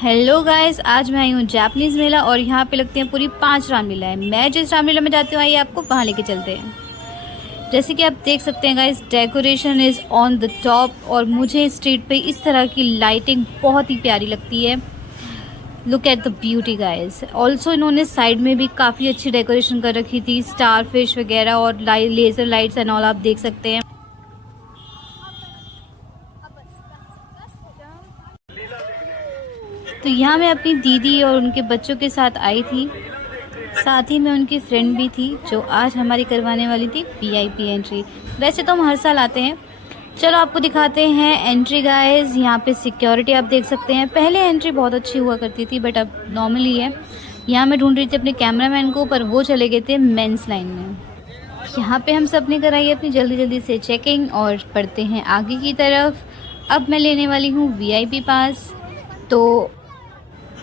Hello guys, आज मैं आई हूँ जापानीज़ मेला और यहाँ पे लगती हैं पूरी 5 रामलीला है। मैं जिस रामलीला में जाती हूँ आइए आपको वहाँ लेके चलते हैं। जैसे कि आप देख सकते हैं guys, decoration is on the top और मुझे स्ट्रीट पे इस तरह की लाइटिंग बहुत ही प्यारी लगती है। Look at the beauty guys. Also इन्होंने साइड में भी काफ़ी अच्छी डेकोरेशन कर रखी थी, स्टार फिश वगैरह और लेज़र लाइट्स एंड ऑल आप देख सकते हैं। तो यहाँ मैं अपनी दीदी और उनके बच्चों के साथ आई थी, साथ ही में उनकी फ्रेंड भी थी जो आज हमारी करवाने वाली थी वीआईपी एंट्री। वैसे तो हम हर साल आते हैं। चलो आपको दिखाते हैं एंट्री गाइस। यहाँ पे सिक्योरिटी आप देख सकते हैं। पहले एंट्री बहुत अच्छी हुआ करती थी बट अब नॉर्मली है। यहाँ मैं ढूंढ रही थी अपने कैमरामैन को पर वो चले गए थे मेंस लाइन में। यहाँ पे हम सब ने कराई अपनी जल्दी जल्दी से चेकिंग और बढ़ते हैं आगे की तरफ। अब मैं लेने वाली हूँ वीआईपी पास।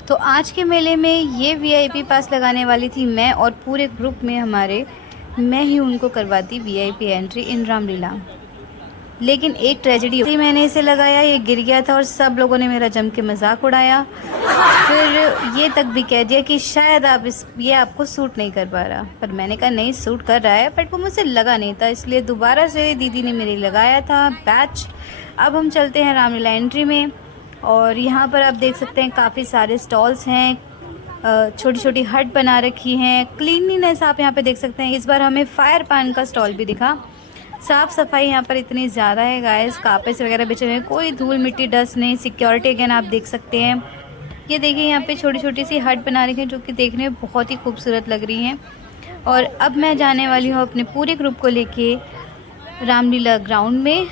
तो आज के मेले में ये वीआईपी पास लगाने वाली थी मैं और पूरे ग्रुप में हमारे मैं ही उनको करवाती वीआईपी एंट्री इन रामलीला। लेकिन एक ट्रेजेडी हुई, मैंने इसे लगाया, ये गिर गया था और सब लोगों ने मेरा जम के मजाक उड़ाया। फिर ये तक भी कह दिया कि शायद ये आपको सूट नहीं कर पा रहा, पर मैंने कहा नहीं सूट कर रहा है, बट वो मुझसे लगा नहीं था, इसलिए दोबारा से दीदी ने मेरे लगाया था बैच। अब हम चलते हैं रामलीला एंट्री में और यहाँ पर आप देख सकते हैं काफ़ी सारे स्टॉल्स हैं, छोटी छोटी हट बना रखी हैं। क्लीनलीनेस आप यहाँ पे देख सकते हैं। इस बार हमें फायर पान का स्टॉल भी दिखा। साफ़ सफाई यहाँ पर इतनी ज़्यादा है गाइस, कार्पेट्स वगैरह बिछे हुए हैं, कोई धूल मिट्टी डस्ट नहीं। सिक्योरिटी अगेन आप देख सकते हैं। ये देखिए यहाँ पे छोटी छोटी सी हट बना रखी है जो कि देखने में बहुत ही खूबसूरत लग रही हैं। और अब मैं जाने वाली हूँ अपने पूरे ग्रुप को लेके रामलीला ग्राउंड में।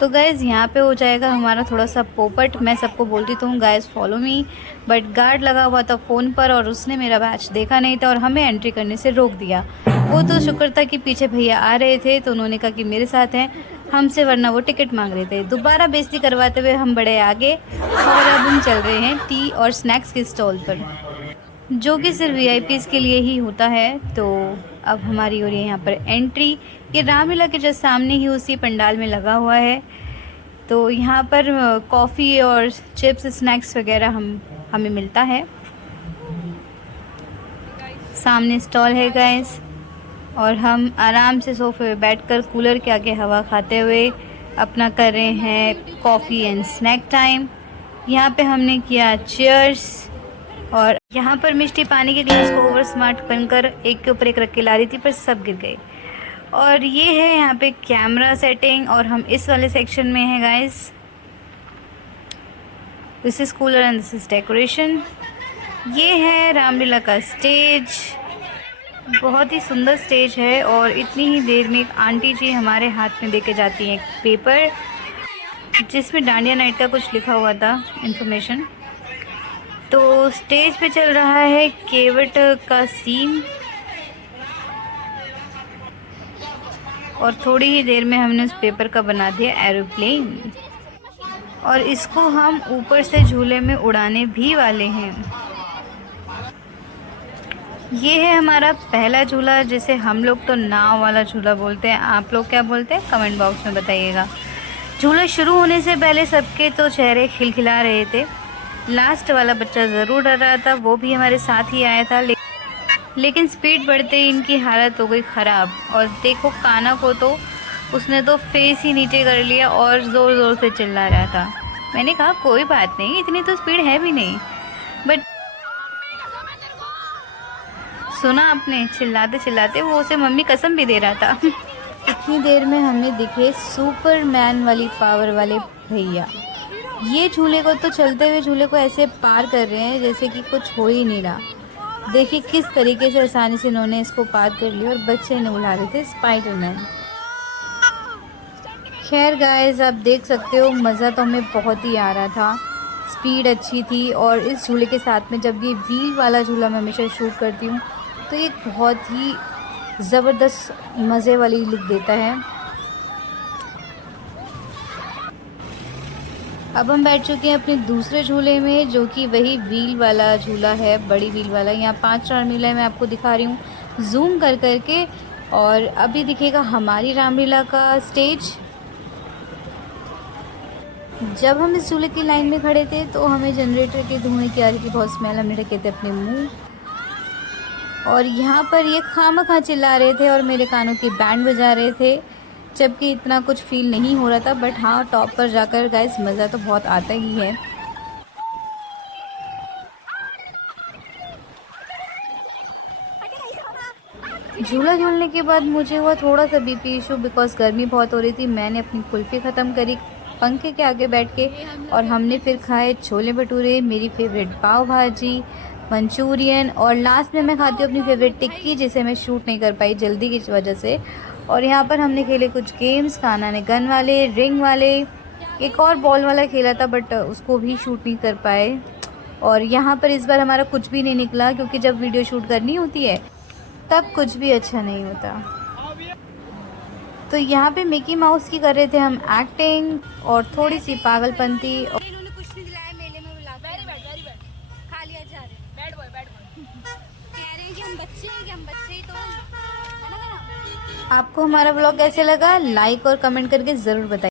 तो गैस यहाँ पे हो जाएगा हमारा थोड़ा सा पोपट। मैं सबको बोलती तो हूँ gas follow me, but guard लगा हुआ था फ़ोन पर और उसने मेरा बैच देखा नहीं था और हमें एंट्री करने से रोक दिया। वो तो शुक्र था कि पीछे भैया आ रहे थे तो उन्होंने कहा कि मेरे साथ हैं हमसे, वरना वो टिकट मांग रहे थे। दोबारा बेइज्जती करवाते हुए हम बड़े आगे और अब हम चल रहे हैं टी और स्नैक्स के स्टॉल पर, जो कि सिर्फ वीआईपीज़ के लिए ही होता है। तो अब हमारी हो रही है यहाँ पर एंट्री। ये रामलीला के जस्ट सामने ही उसी पंडाल में लगा हुआ है। तो यहाँ पर कॉफ़ी और चिप्स स्नैक्स वगैरह हमें मिलता है। सामने स्टॉल है गाइस और हम आराम से सोफे पे बैठकर कूलर के आगे हवा खाते हुए अपना कर रहे हैं कॉफ़ी एंड स्नैक टाइम। यहाँ पे हमने किया चीयर्स और यहाँ पर मिष्टी पानी के ग्लास को ओवर स्मार्ट बनकर एक के ऊपर एक रख के ला रही थी पर सब गिर गए। और ये है यहाँ पे कैमरा सेटिंग और हम इस वाले सेक्शन में हैं guys. This is cooler and this is decoration. ये है रामलीला का स्टेज, बहुत ही सुंदर स्टेज है और इतनी ही देर में एक आंटी जी हमारे हाथ में देके जाती हैं एक पेपर जिसमें डांडिया नाइट का कुछ लिखा हुआ था इन्फॉर्मेशन। तो स्टेज पे चल रहा है केवट का सीन और थोड़ी ही देर में हमने उस पेपर का बना दिया एरोप्लेन और इसको हम ऊपर से झूले में उड़ाने भी वाले हैं। ये है हमारा पहला झूला, जिसे हम लोग तो नाव वाला झूला बोलते हैं। आप लोग क्या बोलते हैं कमेंट बॉक्स में बताइएगा। झूला शुरू होने से पहले सबके तो चेहरे खिलखिला रहे थे। लास्ट वाला बच्चा ज़रूर डर रहा था, वो भी हमारे साथ ही आया था, लेकिन स्पीड बढ़ते ही इनकी हालत हो गई ख़राब। और देखो काना को तो उसने तो फेस ही नीचे कर लिया और ज़ोर ज़ोर से चिल्ला रहा था। मैंने कहा कोई बात नहीं, इतनी तो स्पीड है भी नहीं, बट सुना आपने, चिल्लाते चिल्लाते वो उसे मम्मी कसम भी दे रहा था। इतनी देर में हमें दिखे सुपरमैन वाली पावर वाले भैया। ये झूले को तो चलते हुए झूले को ऐसे पार कर रहे हैं जैसे कि कुछ हो ही नहीं रहा। देखिए किस तरीके से आसानी से इन्होंने इसको पार कर लिया और बच्चे इन्हें बुला रहे थे स्पाइडरमैन। खैर गाइस आप देख सकते हो मज़ा तो हमें बहुत ही आ रहा था, स्पीड अच्छी थी। और इस झूले के साथ में जब ये व्हील वाला झूला मैं हमेशा शूट करती हूँ तो ये बहुत ही ज़बरदस्त मज़े वाली लुक देता है। अब हम बैठ चुके हैं अपने दूसरे झूले में, जो कि वही व्हील वाला झूला है, बड़ी व्हील वाला। यहाँ 5 रामलीला मैं आपको दिखा रही हूँ जूम कर करके। और अभी दिखेगा हमारी रामलीला का स्टेज। जब हम इस झूले की लाइन में खड़े थे तो हमें जनरेटर के धुएं की आ रही थी बहुत स्मेल, हमने रखे थे अपने मुंह। और यहाँ पर ये खामखा चिल्ला रहे थे और मेरे कानों की बैंड बजा रहे थे, जबकि इतना कुछ फील नहीं हो रहा था। बट हाँ, टॉप पर जाकर गाइस मज़ा तो बहुत आता ही है। झूला झूलने के बाद मुझे हुआ थोड़ा सा बीपी इशू, बिकॉज गर्मी बहुत हो रही थी। मैंने अपनी कुल्फ़ी ख़त्म करी पंखे के आगे बैठ के, और हमने फिर खाए छोले भटूरे, मेरी फेवरेट पाव भाजी, मंचूरियन, और लास्ट में मैं खाती हूँ अपनी फेवरेट टिक्की, जिसे मैं शूट नहीं कर पाई जल्दी की वजह से। और यहाँ पर हमने खेले कुछ गेम्स, कान्हा ने गन वाले, रिंग वाले, एक और बॉल वाला खेला था बट उसको भी शूट नहीं कर पाए। और यहाँ पर इस बार हमारा कुछ भी नहीं निकला, क्योंकि जब वीडियो शूट करनी होती है तब कुछ भी अच्छा नहीं होता। तो यहाँ पे मिकी माउस की कर रहे थे हम एक्टिंग, और थोड़ी सी पागलपंती। इन्होंने कुछ नहीं दिलाया, मेले में बुला खा लिया जा रहे बैड बॉय कह रहे हैं कि हम बच्चे ही तो हैं, है ना। आपको हमारा व्लॉग कैसे लगा, लाइक और कमेंट करके ज़रूर बताइए।